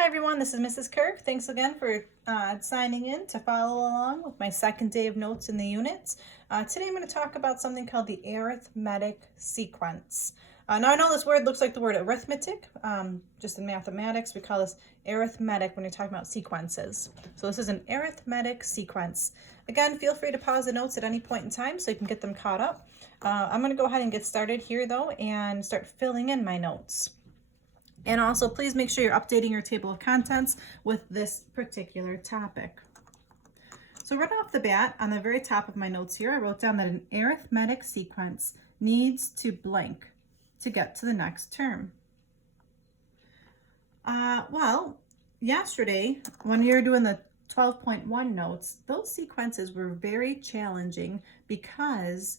Hi everyone, this is Mrs. Kirk. Thanks again for signing in to follow along with my second day of notes in the units. Today I'm going to talk about something called the arithmetic sequence. Now I know this word looks like the word arithmetic. Just in mathematics we call this arithmetic when you're talking about sequences. So this is an arithmetic sequence. Again, feel free to pause the notes at any point in time so you can get them caught up. I'm going to go ahead and get started here though and start filling in my notes. And also, please make sure you're updating your table of contents with this particular topic. So right off the bat, on the very top of my notes here, I wrote down that an arithmetic sequence needs to blank to get to the next term. Well, yesterday, when you were doing the 12.1 notes, those sequences were very challenging because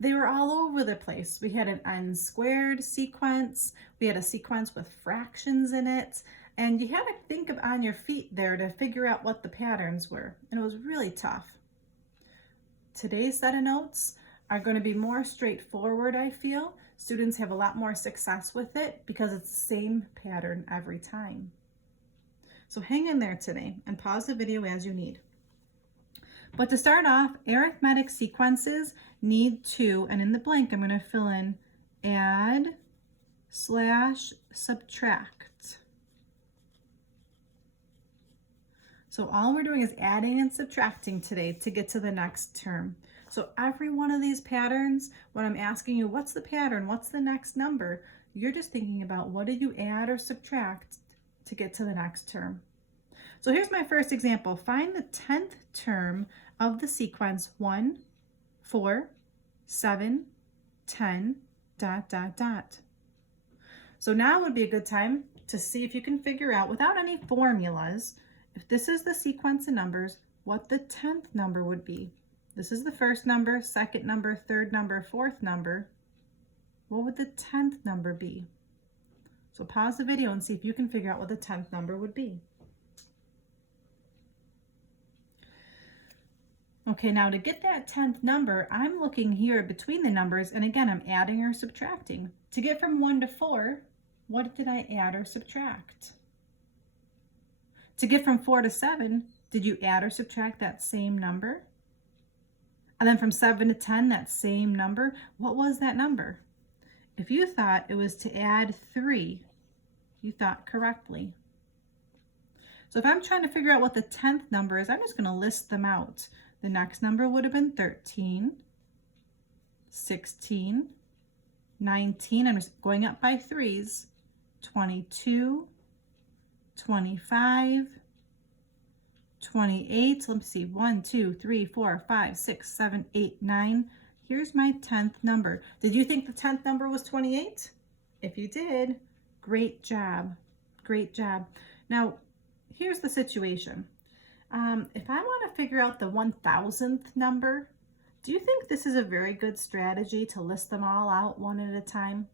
they were all over the place. We had an n squared sequence, we had a sequence with fractions in it, and you had to think on your feet there to figure out what the patterns were, and it was really tough. Today's set of notes are going to be more straightforward, I feel. Students have a lot more success with it because it's the same pattern every time. So hang in there today and pause the video as you need. But to start off, arithmetic sequences need to, and in the blank I'm going to fill in add / subtract. So all we're doing is adding and subtracting today to get to the next term. So every one of these patterns, when I'm asking you what's the pattern, what's the next number, you're just thinking about what did you add or subtract to get to the next term. So here's my first example. Find the 10th term of the sequence 1, 4, 7, 10, ... So now would be a good time to see if you can figure out, without any formulas, if this is the sequence of numbers, what the 10th number would be. This is the first number, second number, third number, fourth number. What would the 10th number be? So pause the video and see if you can figure out what the 10th number would be. Okay, now to get that 10th number, I'm looking here between the numbers, and again, I'm adding or subtracting. To get from 1 to 4, what did I add or subtract? To get from 4 to 7, did you add or subtract that same number? And then from 7 to 10, that same number, what was that number? If you thought it was to add 3, you thought correctly. So if I'm trying to figure out what the 10th number is, I'm just going to list them out. The next number would have been 13, 16, 19, I'm just going up by threes, 22, 25, 28, let's see, 1, 2, 3, 4, 5, 6, 7, 8, 9. Here's my 10th number. Did you think the 10th number was 28? If you did, great job, great job. Now, here's the situation. If I want to figure out the 1000th number, do you think this is a very good strategy to list them all out one at a time?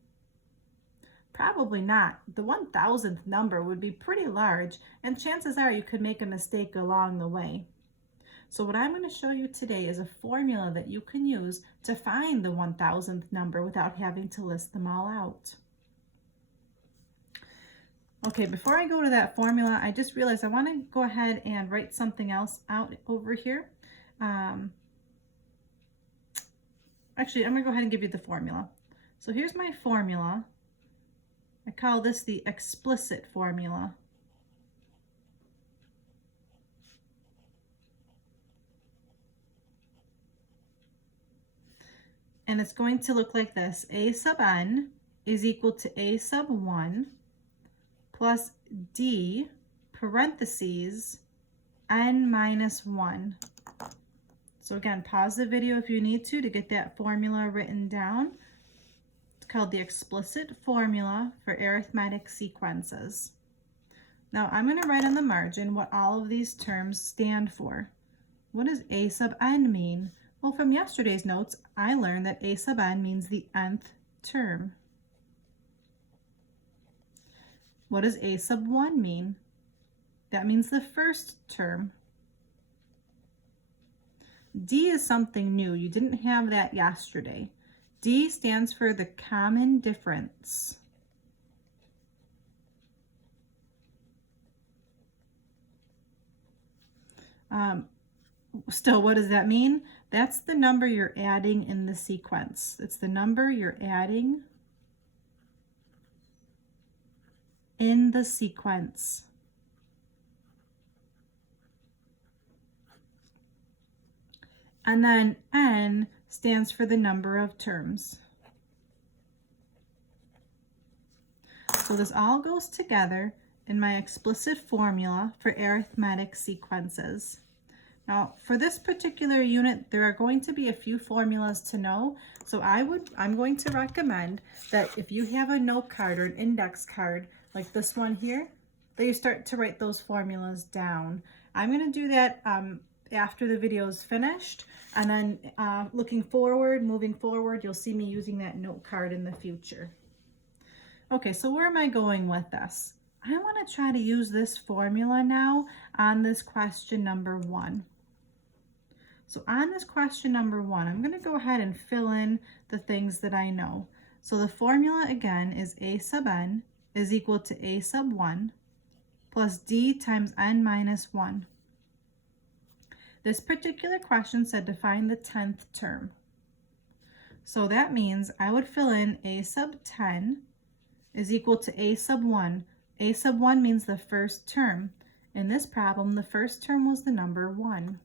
Probably not. The 1000th number would be pretty large, and chances are you could make a mistake along the way. So what I'm going to show you today is a formula that you can use to find the 1000th number without having to list them all out. Okay, before I go to that formula, I just realized I want to go ahead and write something else out over here. Actually, I'm going to go ahead and give you the formula. So here's my formula. I call this the explicit formula. And it's going to look like this. A sub n is equal to a sub 1 plus d parentheses n minus 1. So again, pause the video if you need to get that formula written down. It's called the explicit formula for arithmetic sequences. Now I'm going to write on the margin what all of these terms stand for. What does a sub n mean? Well, from yesterday's notes, I learned that a sub n means the nth term. What does a sub 1 mean? That means the first term. D is something new. You didn't have that yesterday. D stands for the common difference. Still, what does that mean? That's the number you're adding in the sequence. It's the number you're adding in the sequence. And then n stands for the number of terms. So this all goes together in my explicit formula for arithmetic sequences. Now, for this particular unit, there are going to be a few formulas to know. So I'm going to recommend that if you have a note card or an index card like this one here, that you start to write those formulas down. I'm going to do that after the video is finished, and then moving forward, you'll see me using that note card in the future. Okay, so where am I going with this? I want to try to use this formula now on this question number 1. So on this question number 1, I'm going to go ahead and fill in the things that I know. So the formula again is a sub n is equal to a sub 1 plus d times n minus 1. This particular question said to find the 10th term. So that means I would fill in a sub 10 is equal to a sub 1. A sub 1 means the first term. In this problem, the first term was the number 1.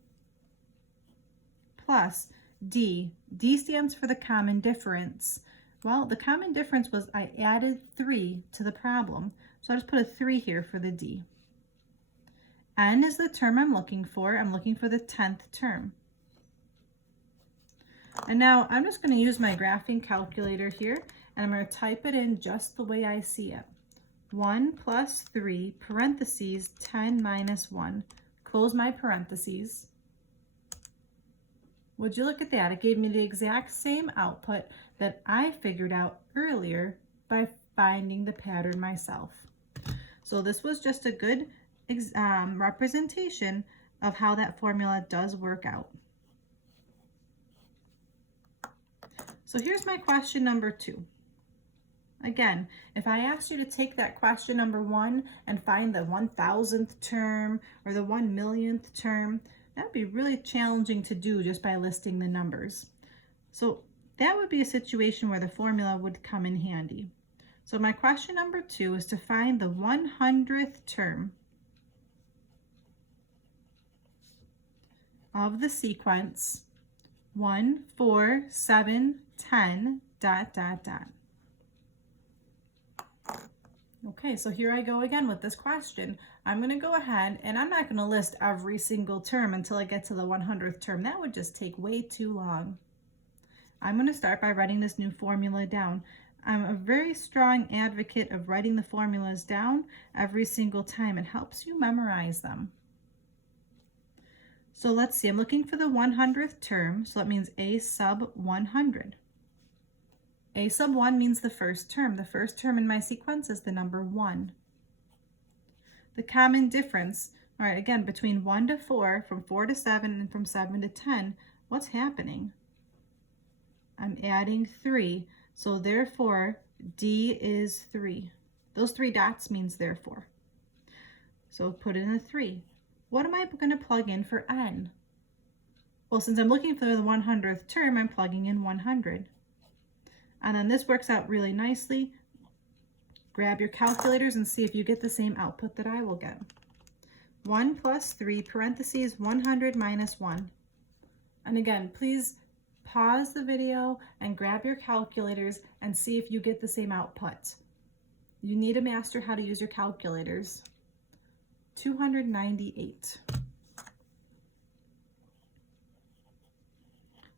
Plus d. D stands for the common difference. Well, the common difference was I added 3 to the problem. So I just put a 3 here for the d. N is the term I'm looking for. I'm looking for the 10th term. And now I'm just going to use my graphing calculator here, and I'm going to type it in just the way I see it. 1 plus 3, parentheses, 10 minus 1. Close my parentheses. Would you look at that? It gave me the exact same output that I figured out earlier by finding the pattern myself. So this was just a good representation of how that formula does work out. So here's my question number 2. Again, if I asked you to take that question number 1 and find the 1,000th term or the 1,000,000th term, that would be really challenging to do just by listing the numbers. So that would be a situation where the formula would come in handy. So my question number 2 is to find the 100th term of the sequence 1, 4, 7, 10, ... Okay, so here I go again with this question. I'm going to go ahead and I'm not going to list every single term until I get to the 100th term. That would just take way too long. I'm going to start by writing this new formula down. I'm a very strong advocate of writing the formulas down every single time. It helps you memorize them. So let's see, I'm looking for the 100th term, so that means a sub 100. A sub 1 means the first term. The first term in my sequence is the number 1. The common difference, all right, again, between 1 to 4, from 4 to 7, and from 7 to 10, what's happening? I'm adding 3, so therefore D is 3. Those 3 dots means therefore. So put in a 3. What am I going to plug in for n? Well, since I'm looking for the 100th term, I'm plugging in 100. And then this works out really nicely. Grab your calculators and see if you get the same output that I will get. 1 plus 3, parentheses, 100 minus 1. And again, please pause the video and grab your calculators and see if you get the same output. You need to master how to use your calculators. 298.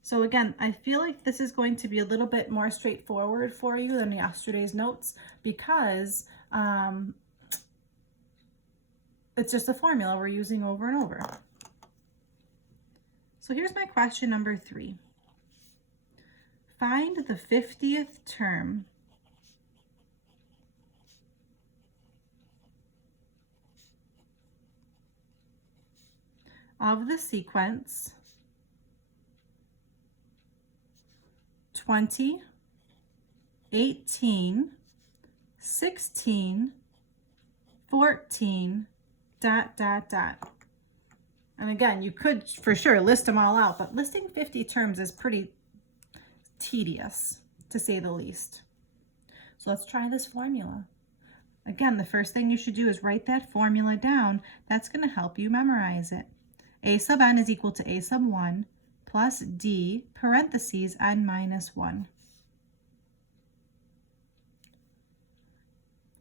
So again, I feel like this is going to be a little bit more straightforward for you than yesterday's notes because it's just a formula we're using over and over. So here's my question number 3. Find the 50th term of the sequence 20, 18, 16, 14, ... And again, you could for sure list them all out, but listing 50 terms is pretty tedious, to say the least. So let's try this formula. Again, the first thing you should do is write that formula down. That's going to help you memorize it. A sub n is equal to a sub 1 plus d parentheses n minus 1.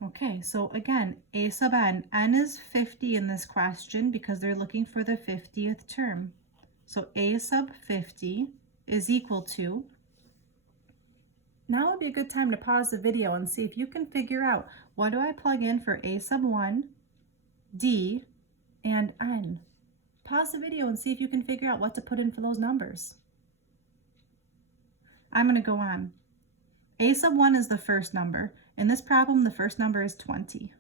Okay, so again, a sub n is 50 in this question because they're looking for the 50th term. So a sub 50 is equal to, now would be a good time to pause the video and see if you can figure out what do I plug in for a sub 1, d, and n. Pause the video and see if you can figure out what to put in for those numbers. I'm going to go on. A sub 1 is the first number. In this problem, the first number is 20.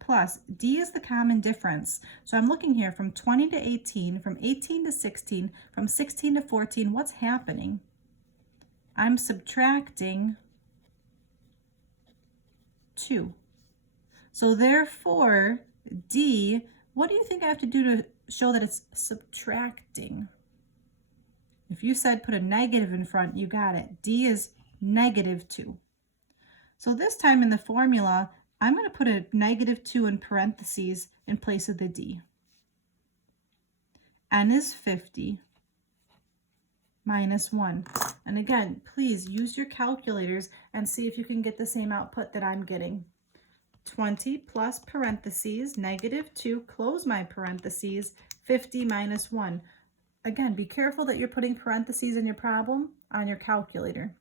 Plus, d is the common difference. So I'm looking here from 20 to 18, from 18 to 16, from 16 to 14. What's happening? I'm subtracting 2. So therefore, d, what do you think I have to do to show that it's subtracting? If you said put a negative in front, you got it. D is negative 2. So this time in the formula, I'm going to put a negative 2 in parentheses in place of the d. N is 50 minus 1. And again, please use your calculators and see if you can get the same output that I'm getting. 20 plus parentheses, negative 2, close my parentheses, 50 minus 1. Again, be careful that you're putting parentheses in your problem on your calculator.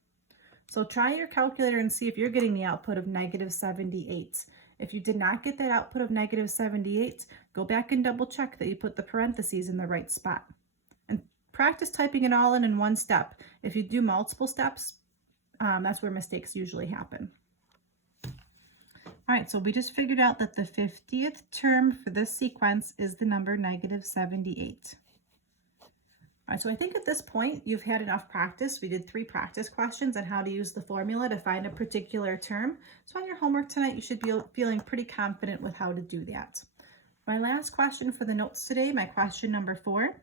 So try your calculator and see if you're getting the output of negative 78. If you did not get that output of negative 78, go back and double check that you put the parentheses in the right spot. And practice typing it all in one step. If you do multiple steps, that's where mistakes usually happen. All right, so we just figured out that the 50th term for this sequence is the number negative 78. All right, so I think at this point you've had enough practice. We did 3 practice questions on how to use the formula to find a particular term. So on your homework tonight, you should be feeling pretty confident with how to do that. My last question for the notes today, my question number 4.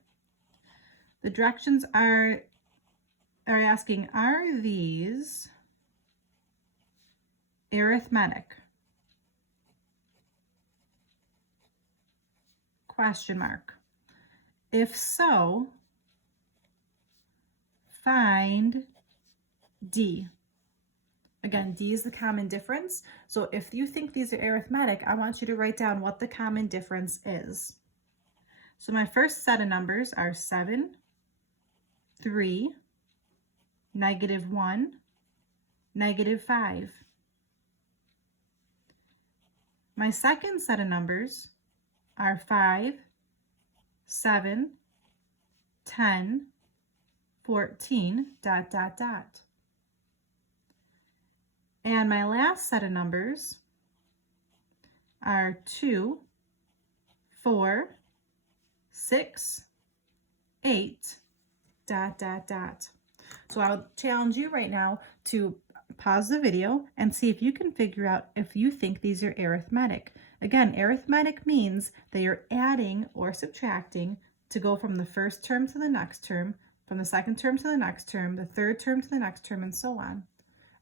The directions are asking, are these arithmetic? Question mark. If so, find D. Again, D is the common difference. So if you think these are arithmetic, I want you to write down what the common difference is. So my first set of numbers are 7, 3, negative 1, negative 5. My second set of numbers are 5, 7, 10, 14, ... And my last set of numbers are 2, 4, 6, 8, ... So I'll challenge you right now to pause the video and see if you can figure out if you think these are arithmetic. Again, arithmetic means that you're adding or subtracting to go from the first term to the next term, from the second term to the next term, the third term to the next term, and so on.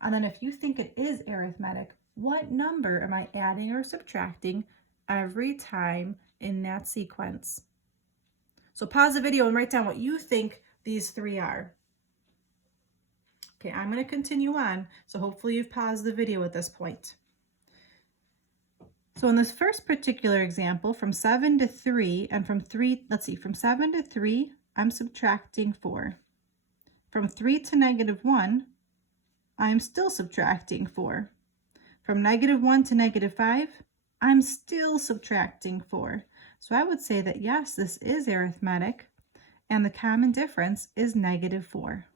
And then if you think it is arithmetic, what number am I adding or subtracting every time in that sequence? So pause the video and write down what you think these 3 are. Okay, I'm going to continue on, so hopefully you've paused the video at this point. So in this first particular example, from 7 to 3, and from 3, from 7 to 3, I'm subtracting 4. From 3 to negative 1, I'm still subtracting 4. From negative 1 to negative 5, I'm still subtracting 4. So I would say that yes, this is arithmetic, and the common difference is negative 4.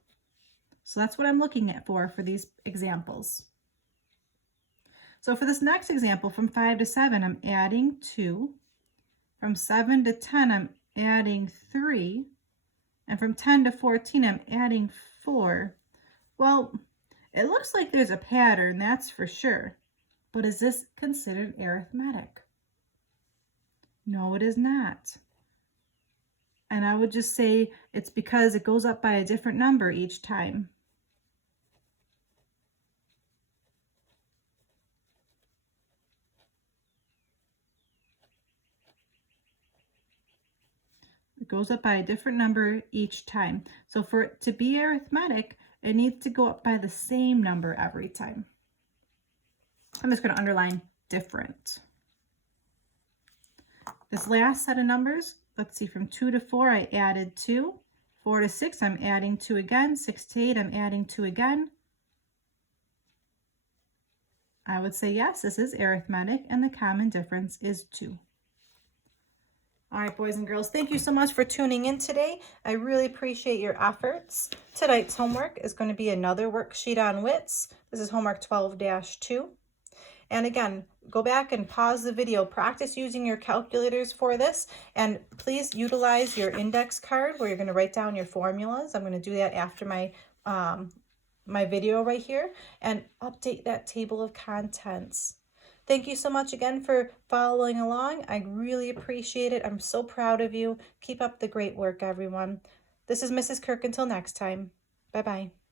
So that's what I'm looking at for these examples. So for this next example, from 5 to 7, I'm adding 2. From 7 to 10, I'm adding 3. And from 10 to 14, I'm adding 4. Well, it looks like there's a pattern, that's for sure. But is this considered arithmetic? No, it is not. And I would just say it's because it goes up by a different number each time. It goes up by a different number each time. So for it to be arithmetic, it needs to go up by the same number every time. I'm just going to underline different. This last set of numbers, let's see, from 2 to 4, I added 2. 4 to 6, I'm adding 2 again. 6 to 8, I'm adding 2 again. I would say yes, this is arithmetic, and the common difference is 2. All right, boys and girls, thank you so much for tuning in today. I really appreciate your efforts. Tonight's homework is going to be another worksheet on wits. This is homework 12-2. And again, go back and pause the video. Practice using your calculators for this. And please utilize your index card where you're going to write down your formulas. I'm going to do that after my my video right here. And update that table of contents. Thank you so much again for following along. I really appreciate it. I'm so proud of you. Keep up the great work, everyone. This is Mrs. Kirk. Until next time. Bye-bye.